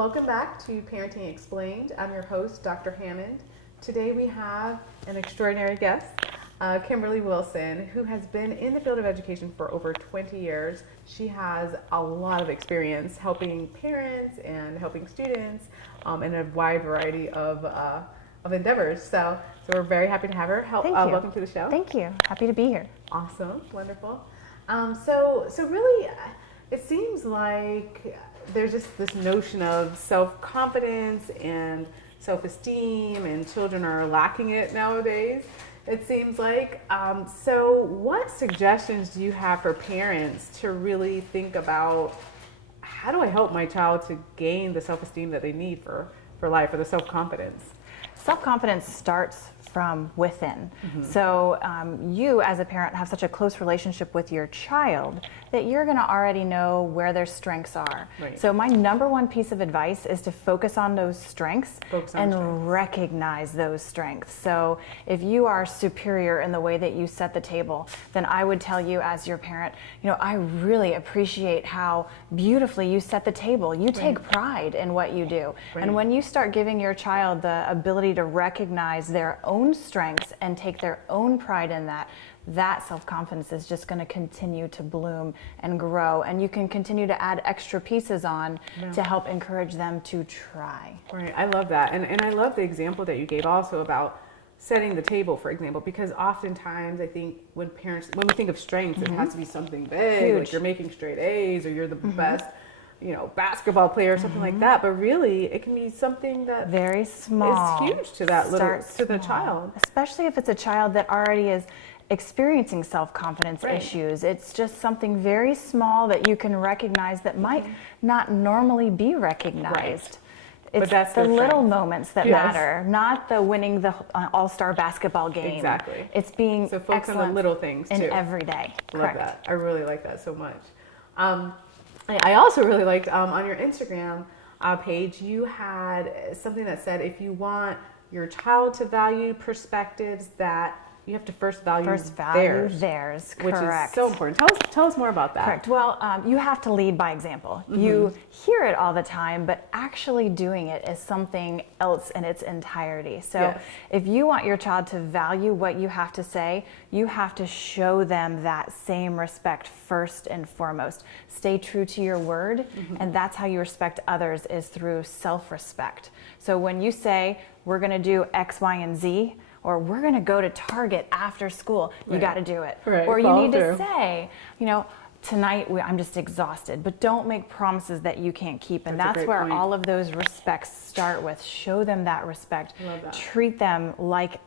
Welcome back to Parenting Explained. I'm your host, Dr. Hammond. Today we have an extraordinary guest, Kimberly Wilson, who has been in the field of education for over 20 years. She has a lot of experience helping parents and helping students in a wide variety of endeavors. So we're very happy to have her. Thank you. Welcome to the show. Thank you. Happy to be here. Awesome. Wonderful. So really, it seems like there's just this notion of self-confidence and self-esteem, and children are lacking it nowadays, it seems like. So what suggestions do you have for parents to really think about, how do I help my child to gain the self-esteem that they need for life, or the self-confidence? Self-confidence starts from within. Mm-hmm. So you as a parent have such a close relationship with your child that you're going to already know where their strengths are. Right. So my number one piece of advice is to focus on those strengths and recognize those strengths. So if you are superior in the way that you set the table, then I would tell you as your parent, I really appreciate how beautifully you set the table. You take pride in what you do. Right. And when you start giving your child the ability to recognize their own strengths and take their own pride in that self-confidence is just going to continue to bloom and grow, and you can continue to add extra pieces on to help encourage them to try. Right, I love that. And I love the example that you gave also about setting the table, for example, because oftentimes I think when we think of strengths, it has to be something big, huge. Like you're making straight A's, or you're the best basketball player or something like that, but really it can be something that very small is huge to the child, especially if it's a child that already is experiencing self-confidence issues. It's just something very small that you can recognize that might not normally be recognized. It's the little moments that matter, not the winning the all-star basketball game. Exactly. It's being so focus on the little things too. In every day. Love that. I really like that so much. I also really liked on your Instagram page, you had something that said, if you want your child to value perspectives, that you have to first value theirs, which is so important. Tell us more about that. Correct. Well, you have to lead by example. Mm-hmm. You hear it all the time, but actually doing it is something else in its entirety. So if you want your child to value what you have to say, you have to show them that same respect first and foremost. Stay true to your word, and that's how you respect others, is through self-respect. So when you say, we're going to do X, Y, and Z, or we're going to go to Target after school, you got to do it. Right. Or you need to say, tonight I'm just exhausted, but don't make promises that you can't keep. And that's where all of those respects start with. Show them that respect. Love that. Treat them like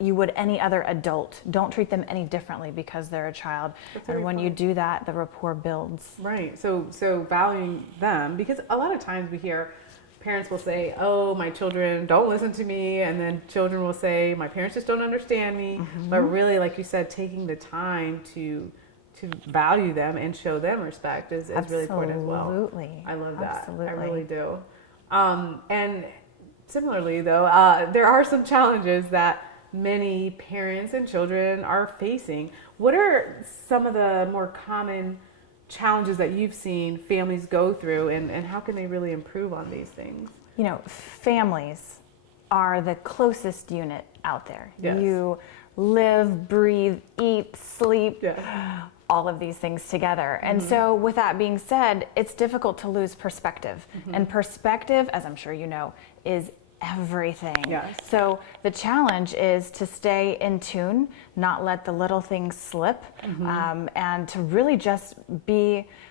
you would any other adult. Don't treat them any differently because they're a child. And when you do that, the rapport builds. Right. So valuing them, because a lot of times we hear parents will say, oh, my children don't listen to me, and then children will say, my parents just don't understand me. But really, like you said, taking the time to value them and show them respect is really important as well. Absolutely. I love that. Absolutely. I really do. And similarly, though, there are some challenges that many parents and children are facing. What are some of the more common challenges that you've seen families go through, and how can they really improve on these things? Families are the closest unit out there. Yes. You live, breathe, eat, sleep, all of these things together. And so with that being said, it's difficult to lose perspective. And perspective, as I'm sure you know, is everything. Yes. So the challenge is to stay in tune, not let the little things slip, and to really just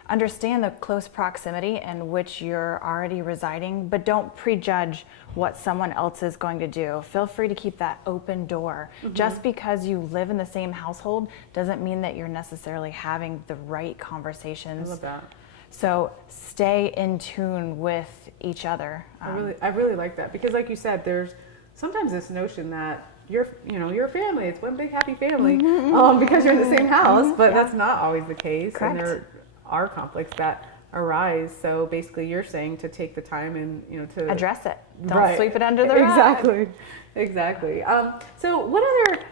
understand the close proximity in which you're already residing, but don't prejudge what someone else is going to do. Feel free to keep that open door. Just because you live in the same household doesn't mean that you're necessarily having the right conversations. I love that. So stay in tune with each other. I really like that, because like you said, there's sometimes this notion that you're a family, it's one big happy family, because you're in the same house, but that's not always the case. Correct. And there are conflicts that arise. So basically you're saying to take the time and to address it. Don't sweep it under the rug. Exactly. So what other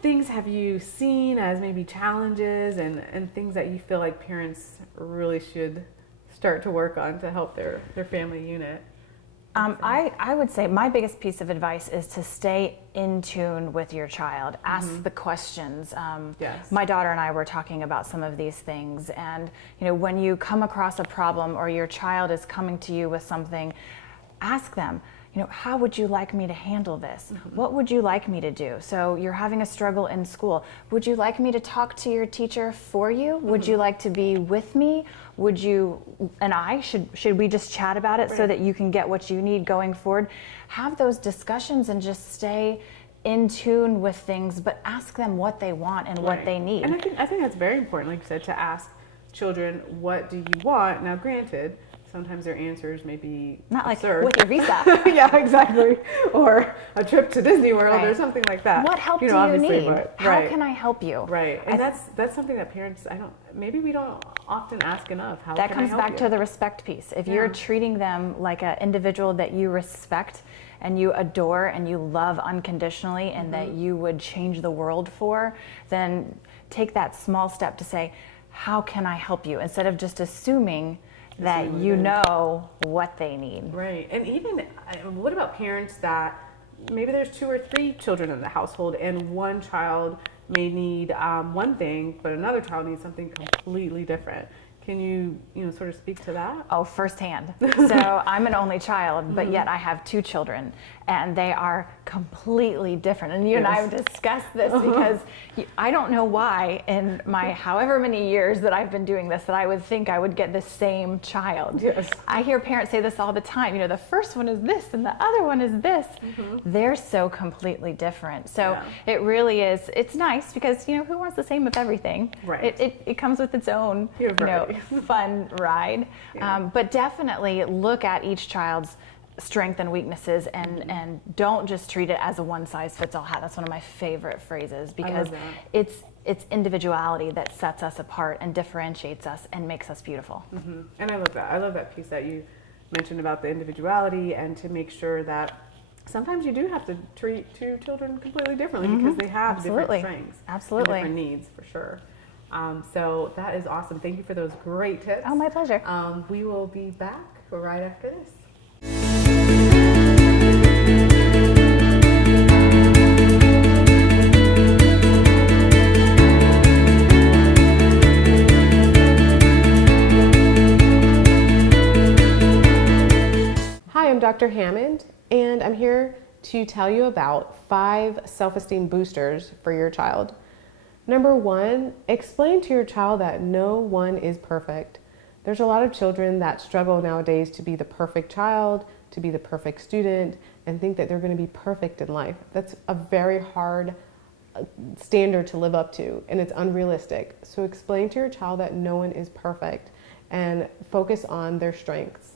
things have you seen as maybe challenges and things that you feel like parents really should start to work on to help their family unit? I would say my biggest piece of advice is to stay in tune with your child. Ask the questions. Yes. My daughter and I were talking about some of these things, and when you come across a problem or your child is coming to you with something, ask them, how would you like me to handle this? What would you like me to do? So you're having a struggle in school. Would you like me to talk to your teacher for you? Would you like to be with me? Would you and I, should we just chat about it so that you can get what you need going forward? Have those discussions and just stay in tune with things, but ask them what they want and what they need. And I think that's very important, like you said, to ask children, what do you want? Now, granted, sometimes their answers may be not like absurd. With your visa. Yeah, exactly. Or a trip to Disney World or something like that. What help do you need? How can I help you? Right. And that's something that parents, maybe we don't often ask enough. How that can comes I help back you? to the respect piece. If you're treating them like an individual that you respect and you adore and you love unconditionally and that you would change the world for, then take that small step to say, how can I help you? Instead of just assuming that you know what they need. Right. And even, what about parents that maybe there's 2 or 3 children in the household and one child may need one thing, but another child needs something completely different? Can you, sort of speak to that? Oh, firsthand. So I'm an only child, but yet I have 2 children, and they are completely different. And you and I have discussed this because I don't know why in my however many years that I've been doing this that I would think I would get the same child. Yes. I hear parents say this all the time. The first one is this and the other one is this. They're so completely different. So it really is. It's nice because who wants the same of everything? Right. It comes with its own fun ride. But definitely look at each child's strength and weaknesses and don't just treat it as a one-size-fits-all hat. That's one of my favorite phrases because it's individuality that sets us apart and differentiates us and makes us beautiful. And I love that. I love that piece that you mentioned about the individuality and to make sure that sometimes you do have to treat 2 children completely differently because they have different strengths and different needs for sure. So that is awesome. Thank you for those great tips. Oh, my pleasure. We will be back right after this. Hi, I'm Dr. Hammond, and I'm here to tell you about 5 self-esteem boosters for your child. Number 1, explain to your child that no one is perfect. There's a lot of children that struggle nowadays to be the perfect child, to be the perfect student, and think that they're going to be perfect in life. That's a very hard standard to live up to, and it's unrealistic. So explain to your child that no one is perfect and focus on their strengths.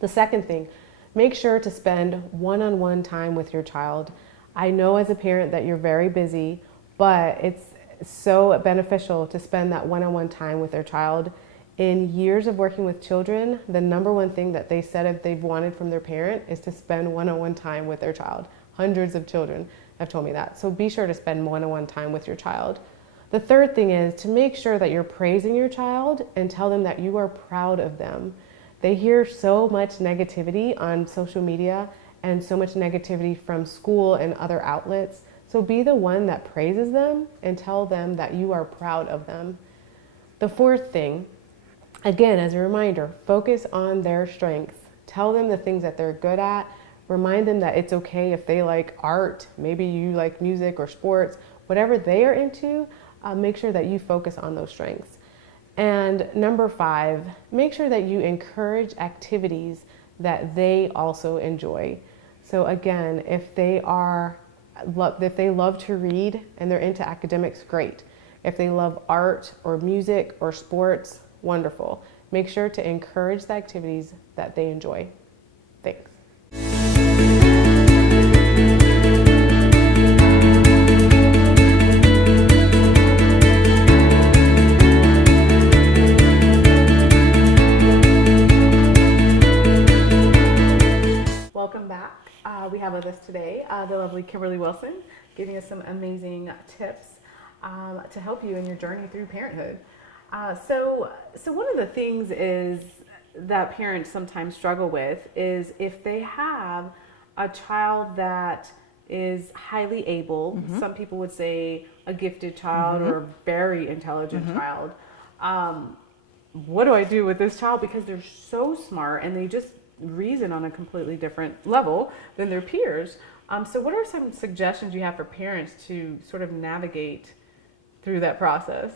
The second thing, make sure to spend one-on-one time with your child. I know as a parent that you're very busy, but it's so beneficial to spend that one-on-one time with their child. In years of working with children, the number one thing that they said if they've wanted from their parent is to spend one-on-one time with their child. Hundreds of children have told me that. So be sure to spend one-on-one time with your child. The third thing is to make sure that you're praising your child and tell them that you are proud of them. They hear so much negativity on social media and so much negativity from school and other outlets. So be the one that praises them and tell them that you are proud of them. The fourth thing, again, as a reminder, focus on their strengths. Tell them the things that they're good at. Remind them that it's okay if they like art, maybe you like music or sports, whatever they are into, make sure that you focus on those strengths. And number 5, make sure that you encourage activities that they also enjoy. So again, if they love to read and they're into academics, great. If they love art or music or sports, wonderful. Make sure to encourage the activities that they enjoy. Thanks. Welcome back. We have with us today the lovely Kimberly Wilson, giving us some amazing tips to help you in your journey through parenthood. So one of the things is that parents sometimes struggle with is if they have a child that is highly able, some people would say a gifted child or a very intelligent child. What do I do with this child? Because they're so smart and they just reason on a completely different level than their peers. So what are some suggestions you have for parents to sort of navigate through that process?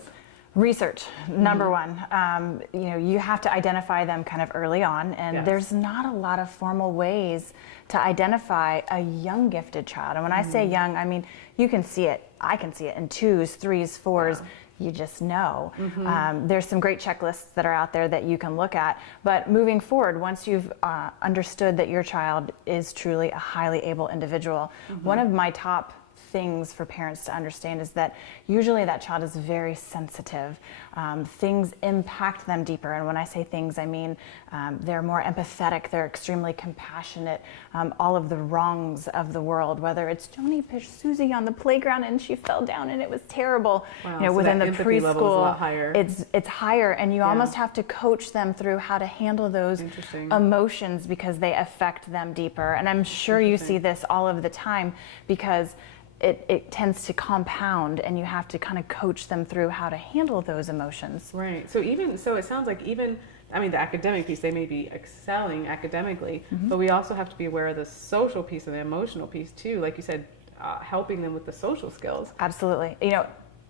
Research, number one. You have to identify them kind of early on, and there's not a lot of formal ways to identify a young gifted child. And when I say young, I mean, you can see it, I can see it in 2s, 3s, 4s. You just know. There's some great checklists that are out there that you can look at. But moving forward, once you've understood that your child is truly a highly able individual, one of my top things for parents to understand is that usually that child is very sensitive. Things impact them deeper. And when I say things, I mean they're more empathetic, they're extremely compassionate. All of the wrongs of the world, whether it's Joni pushed Susie on the playground and she fell down and it was terrible. Wow, so within the preschool, it's higher, and you almost have to coach them through how to handle those emotions because they affect them deeper. And I'm sure you see this all of the time because it tends to compound, and you have to kind of coach them through how to handle those emotions. Right. So it sounds like the academic piece, they may be excelling academically, but we also have to be aware of the social piece and the emotional piece too. Like you said, helping them with the social skills. Absolutely.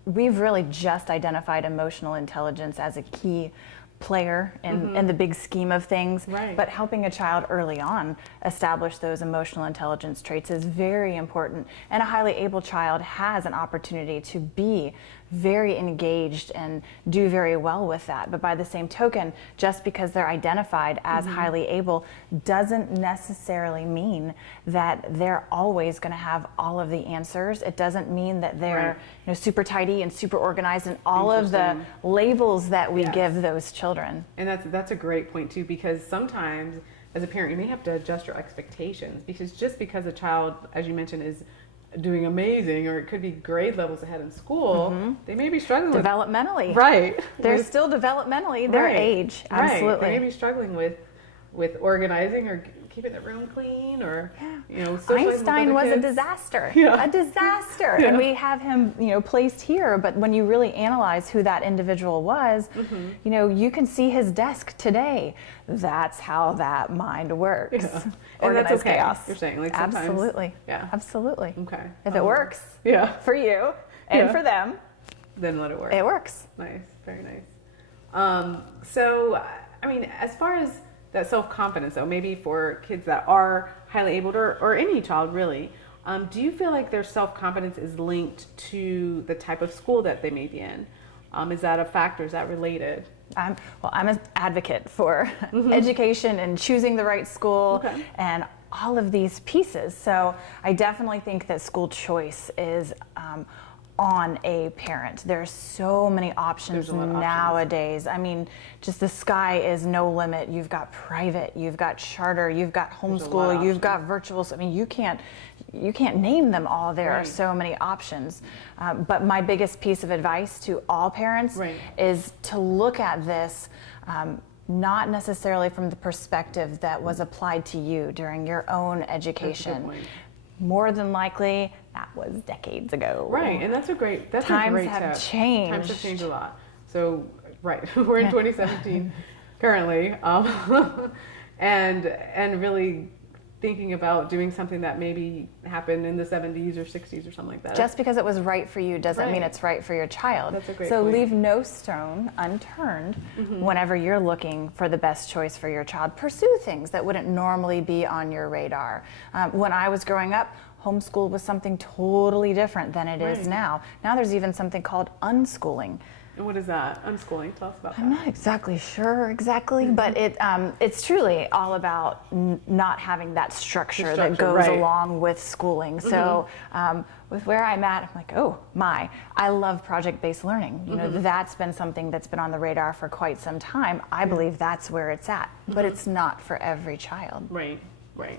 We've really just identified emotional intelligence as a key player in the big scheme of things, but helping a child early on establish those emotional intelligence traits is very important, and a highly able child has an opportunity to be very engaged and do very well with that. But by the same token, just because they're identified as highly able doesn't necessarily mean that they're always going to have all of the answers. It doesn't mean that they're super tidy and super organized and all of the labels that we give those children. And that's a great point too, because sometimes as a parent you may have to adjust your expectations, because just because a child, as you mentioned, is doing amazing, or it could be grade levels ahead in school, they may be struggling developmentally. They're still developmentally their age. Absolutely. They may be struggling with organizing or keeping the room clean, or Einstein was a disaster. A disaster. And we have him placed here, but when you really analyze who that individual was, you can see his desk today. That's how that mind works. And that's okay. Chaos. You're saying, like, sometimes, absolutely. Absolutely. Okay. If it works for you and for them, then let it work. It works. Nice. Very nice. So as far as that self-confidence, though, maybe for kids that are highly able, or any child really, do you feel like their self-confidence is linked to the type of school that they may be in? Is that a factor? Is that related? I'm an advocate for education and choosing the right school and all of these pieces. So I definitely think that school choice is on a parent. There's so many options nowadays. I mean, just the sky is no limit. You've got private, you've got charter, you've got homeschool, you've got virtual. I mean, you can't name them all. There are so many options. But my biggest piece of advice to all parents is to look at this not necessarily from the perspective that was applied to you during your own education. More than likely, that was decades ago. And that's a great tip. Times have changed. Times have changed a lot. So, we're in 2017 currently, and really thinking about doing something that maybe happened in the 70s or 60s or something like that. Just because it was right for you doesn't mean it's right for your child. That's a great point. So leave no stone unturned whenever you're looking for the best choice for your child. Pursue things that wouldn't normally be on your radar. When I was growing up, homeschool was something totally different than it is now. Now there's even something called unschooling. And what is that? Unschooling. Tell us about that. I'm not exactly sure but it's truly all about not having that structure that goes along with schooling. So with where I'm at, I'm like, oh my, I love project-based learning. That's been something that's been on the radar for quite some time. I believe that's where it's at, but it's not for every child. Right.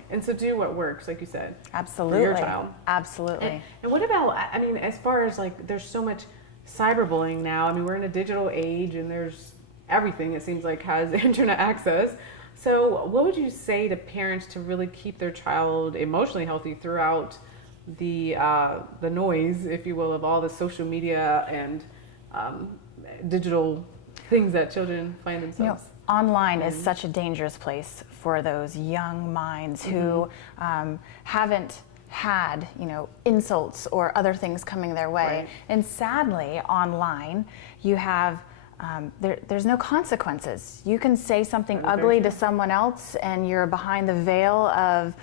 And so do what works, like you said. Absolutely. For your child. Absolutely. And what about, as far as there's so much cyberbullying now. We're in a digital age, and there's everything, it seems like, has internet access. So what would you say to parents to really keep their child emotionally healthy throughout the noise, if you will, of all the social media and digital things that children find themselves? Online is such a dangerous place for those young minds who haven't had, insults or other things coming their way. Right. And sadly, online, you have there's no consequences. You can say something ugly to someone else and you're behind the veil of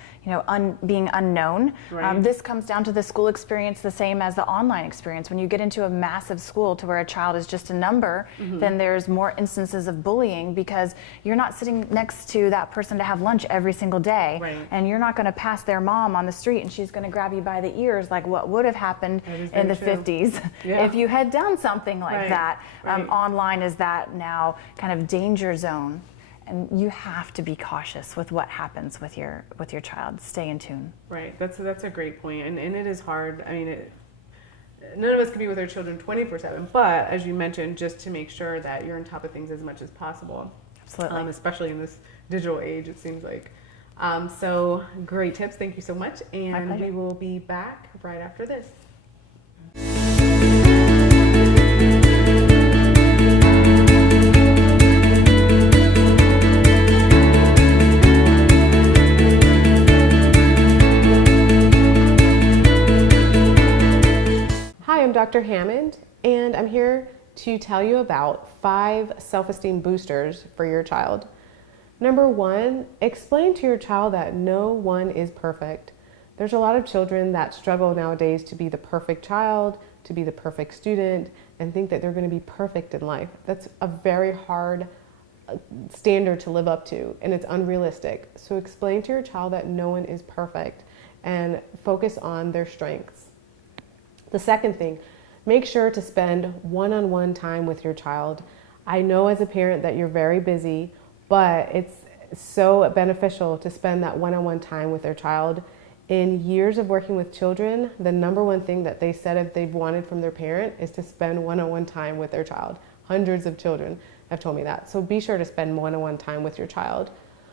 being unknown. Right. This comes down to the school experience the same as the online experience. When you get into a massive school to where a child is just a number, then there's more instances of bullying because you're not sitting next to that person to have lunch every single day. Right. And you're not going to pass their mom on the street and she's going to grab you by the ears like what would have happened in the 50s if you had done something like that. Online is that now kind of danger zone. And you have to be cautious with what happens with your child. Stay in tune. Right. That's a great point. And it is hard. I mean, none of us can be with our children 24/7. But as you mentioned, just to make sure that you're on top of things as much as possible. Absolutely. Especially in this digital age, it seems like. So great tips. Thank you so much. And we will be back right after this. I'm Dr. Hammond, and I'm here to tell you about 5 self-esteem boosters for your child. Number 1, explain to your child that no one is perfect. There's a lot of children that struggle nowadays to be the perfect child, to be the perfect student, and think that they're going to be perfect in life. That's a very hard standard to live up to, and it's unrealistic. So explain to your child that no one is perfect and focus on their strengths. The second thing, make sure to spend one-on-one time with your child. I know as a parent that you're very busy, but it's so beneficial to spend that one-on-one time with their child. In years of working with children, the number one thing that they said if they've wanted from their parent is to spend one-on-one time with their child. Hundreds of children have told me that. So be sure to spend one-on-one time with your child.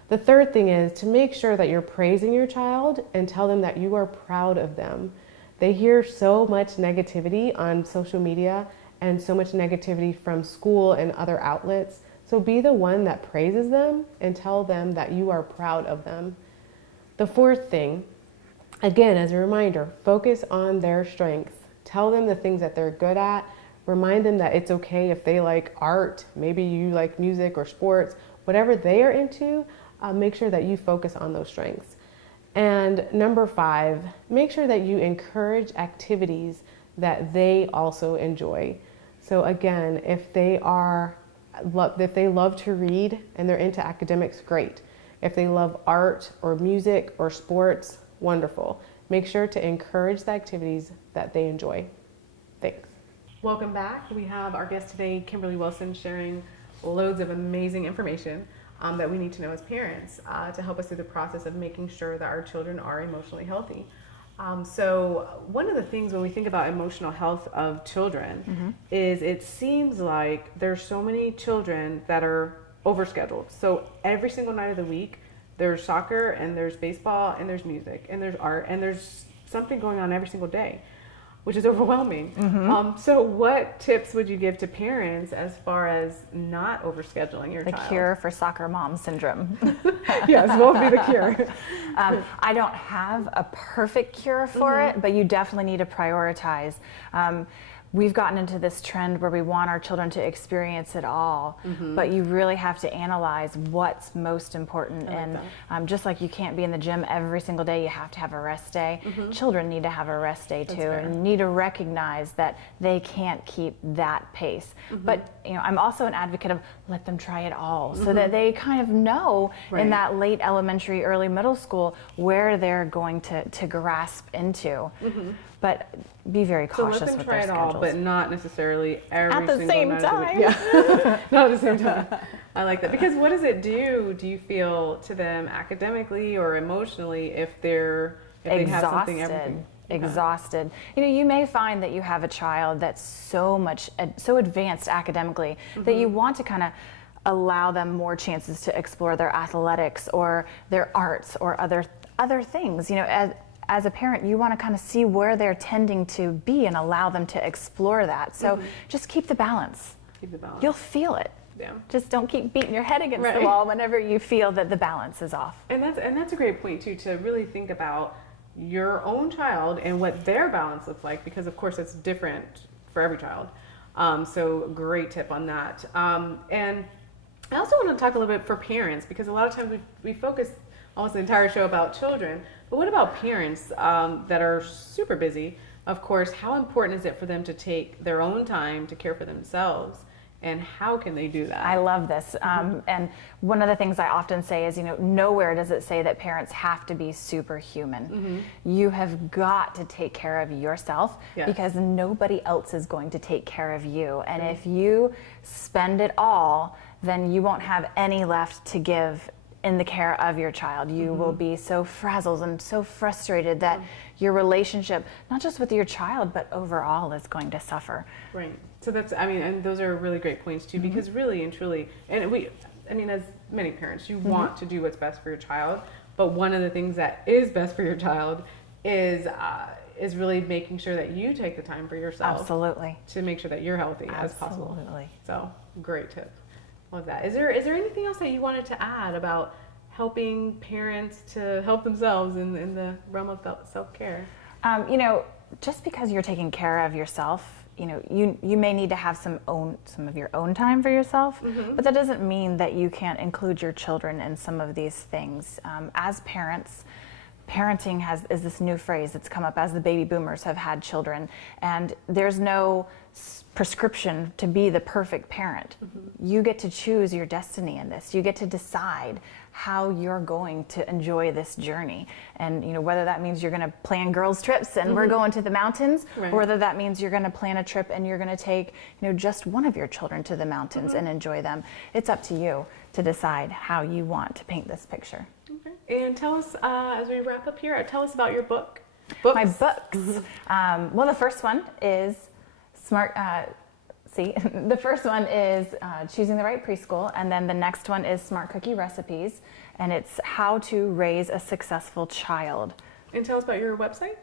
The third thing is to make sure that you're praising your child and tell them that you are proud of them. They hear so much negativity on social media and so much negativity from school and other outlets. So be the one that praises them and tell them that you are proud of them. The fourth thing, again, as a reminder, focus on their strengths. Tell them the things that they're good at. Remind them that it's okay if they like art, maybe you like music or sports, whatever they are into, make sure that you focus on those strengths. And number 5, make sure that you encourage activities that they also enjoy. So again, if they love to read and they're into academics, great. If they love art or music or sports, wonderful. Make sure to encourage the activities that they enjoy. Thanks. Welcome back. We have our guest today, Kimberly Wilson, sharing loads of amazing information that we need to know as parents to help us through the process of making sure that our children are emotionally healthy. So one of the things when we think about emotional health of children is it seems like there's so many children that are overscheduled. So every single night of the week, there's soccer and there's baseball and there's music and there's art and there's something going on every single day, which is overwhelming. So what tips would you give to parents as far as not overscheduling your child? The cure for soccer mom syndrome. Yes, what would be the cure? I don't have a perfect cure for it, but you definitely need to prioritize. We've gotten into this trend where we want our children to experience it all, but you really have to analyze what's most important. And just like you can't be in the gym every single day, you have to have a rest day. Children need to have a rest day too, and you need to recognize that they can't keep that pace. But I'm also an advocate of let them try it all, so that they kind of know in that late elementary, early middle school where they're going to grasp into. But be very cautious with their schedules. So let them try it all, but not necessarily every single night. At the same time. Yeah, not at the same time. I like that. Because what does it do you feel, to them academically or emotionally if they have something everything? Exhausted. You may find that you have a child that's so advanced academically that you want to kind of allow them more chances to explore their athletics or their arts or other things. You know, as a parent, you want to kind of see where they're tending to be and allow them to explore that. So just keep the balance. Keep the balance. You'll feel it. Yeah. Just don't keep beating your head against the wall whenever you feel that the balance is off. And that's a great point too, to really think about your own child and what their balance looks like, because of course it's different for every child. So great tip on that. And I also want to talk a little bit for parents, because a lot of times we focus almost the entire show about children, but what about parents that are super busy? Of course, how important is it for them to take their own time to care for themselves? And how can they do that? I love this. And one of the things I often say is, you know, nowhere does it say that parents have to be superhuman. You have got to take care of yourself because nobody else is going to take care of you. And if you spend it all, then you won't have any left to give in the care of your child. You will be so frazzled and so frustrated that your relationship, not just with your child, but overall is going to suffer. Right. So that's, I mean, and those are really great points too, because really and truly, and I mean, as many parents, you want to do what's best for your child, but one of the things that is best for your child is really making sure that you take the time for yourself. Absolutely. To make sure that you're healthy as possible. Absolutely. So great tip. Love that. Is there anything else that you wanted to add about helping parents to help themselves in the realm of self-care? You know, just because you're taking care of yourself, you know, you may need to have some of your own time for yourself, but that doesn't mean that you can't include your children in some of these things. As parents, parenting is this new phrase that's come up as the baby boomers have had children, and there's no prescription to be the perfect parent. You get to choose your destiny in this. You get to decide how you're going to enjoy this journey. And you know, whether that means you're going to plan girls trips and we're going to the mountains, or whether that means you're going to plan a trip and you're going to take, you know, just one of your children to the mountains and enjoy them. It's up to you to decide how you want to paint this picture. Okay. And tell us, as we wrap up here, tell us about your books. My books. Well, the first one is the first one is Choosing the Right Preschool, and then the next one is Smart Cookie Recipes, and it's how to raise a successful child. And tell us about your website.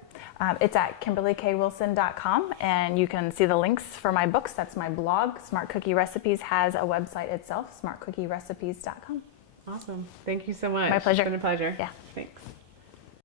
It's at KimberlyKWilson.com, and you can see the links for my books. That's my blog. Smart Cookie Recipes has a website itself, smartcookierecipes.com. Awesome. Thank you so much. My pleasure. It's been a pleasure. Yeah. Thanks.